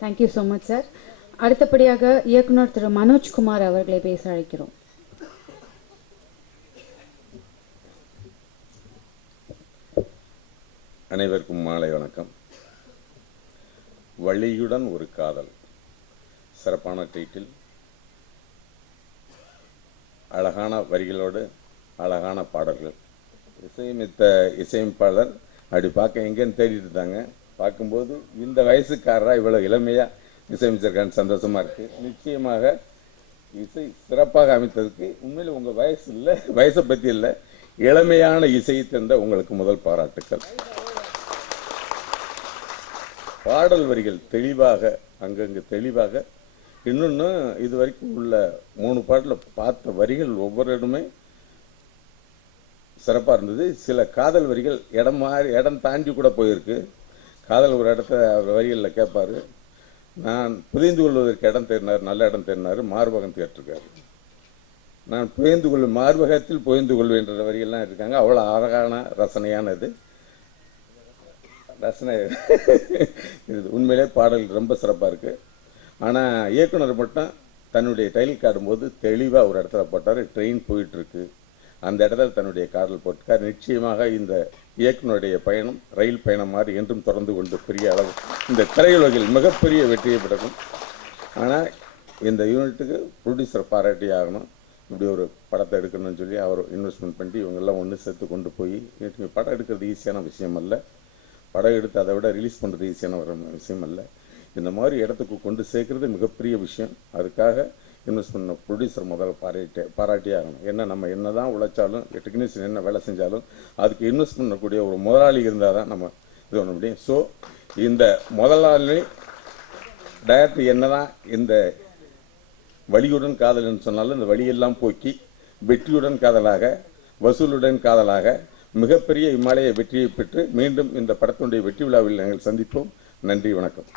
Thank you so much sir. அடுத்தபடியாக இயக்குனர் திரு மனோஜ்குமார் அவர்களை பேச அழைக்கிறோம். அனைவருக்கும் மாலை வணக்கம். வழியுடன் ஒரு காதல், சிறப்பான டைட்டில், அழகான வரிகளோடு அழகான பாடல்கள். இசையமைத்த இசையமைப்பாளர் அப்படி பார்க்க எங்கேன்னு தேடிட்டு இருந்தாங்க. பார்க்கும்போது இந்த வயசுக்காரராக இவ்வளோ இளமையாக இசையமைச்சிருக்கான்னு சந்தோஷமாக இருக்குது. நிச்சயமாக இசை சிறப்பாக அமைத்ததுக்கு உண்மையில் உங்கள் வயசு இல்லை, வயசை பற்றி இல்லை, இளமையான இசையை தந்த உங்களுக்கு முதல் பாராட்டுக்கள். பாடல் வரிகள் தெளிவாக, அங்கங்கே தெளிவாக, இன்னொன்று இது வரைக்கும் உள்ள 3 பாட்டில் பார்த்த வரிகள் ஒவ்வொரு இடமே சிறப்பாக இருந்தது. சில காதல் வரிகள் இடம் தாண்டி கூட போயிருக்கு. காதல் ஒரு இடத்த வரிகளில் கேட்பார், நான் புதைந்து கொள்வதற்கு இடம் தேடினார், நல்ல இடம் தேடினார், மார்பகம் கேட்டிருக்காரு. நான் புதைந்து கொள்வேன், மார்பகத்தில் புதைந்து கொள்வேன்ற வரிகள்லாம் இருக்காங்க. அவ்வளோ அழகான ரசனையானது ரசனை. இது உண்மையிலே பாடல் ரொம்ப சிறப்பாக இருக்குது. ஆனால் இயக்குனர் மட்டும் தன்னுடைய டைட்டில் காடும்போது தெளிவாக ஒரு இடத்துல போட்டார். ட்ரெயின் போயிட்டுருக்கு, அந்த இடத்துல தன்னுடைய காதல் போட்டிருக்கார். நிச்சயமாக இந்த இயக்குனருடைய பயணம் ரயில் பயணம் மாதிரி என்றும் தொடர்ந்து கொண்டு பெரிய அளவு இந்த திரையுலகில் மிகப்பெரிய வெற்றியை பிறக்கும். ஆனால் இந்த யூனிட்டுக்கு ப்ரொடியூசர் பாராட்டி ஆகணும். இப்படி ஒரு படத்தை எடுக்கணும்னு சொல்லி அவர் இன்வெஸ்ட்மெண்ட் பண்ணி இவங்கெல்லாம் ஒன்று சேர்த்து கொண்டு போய், படம் எடுக்கிறது ஈஸியான விஷயம் அல்ல, படம் எடுத்து அதை விட ரிலீஸ் பண்ணுறது ஈஸியான ஒரு விஷயம் அல்ல. இந்த மாதிரி இடத்துக்கு கொண்டு சேர்க்கறது மிகப்பெரிய விஷயம். அதுக்காக இன்வெஸ்ட் பண்ண ப்ரொடியூசர் முதல்ல பாராட்டி ஆகணும். ஏன்னா நம்ம என்ன தான் உழைச்சாலும், டெக்னீஷியன் என்ன வேலை செஞ்சாலும் அதுக்கு இன்வெஸ்ட் பண்ணக்கூடிய ஒரு முதலாளி இருந்தால் தான் நம்ம இது பண்ண முடியும். ஸோ இந்த முதலாளி டைரக்டர் என்ன தான் இந்த வலியுடன் காதல்னு சொன்னாலும் இந்த வழியெல்லாம் போக்கி வெற்றியுடன் காதலாக, வசூலுடன் காதலாக மிகப்பெரிய இம்மாலய வெற்றியை பெற்று மீண்டும் இந்த படத்தினுடைய வெற்றி விழாவில் நாங்கள் சந்திப்போம். நன்றி, வணக்கம்.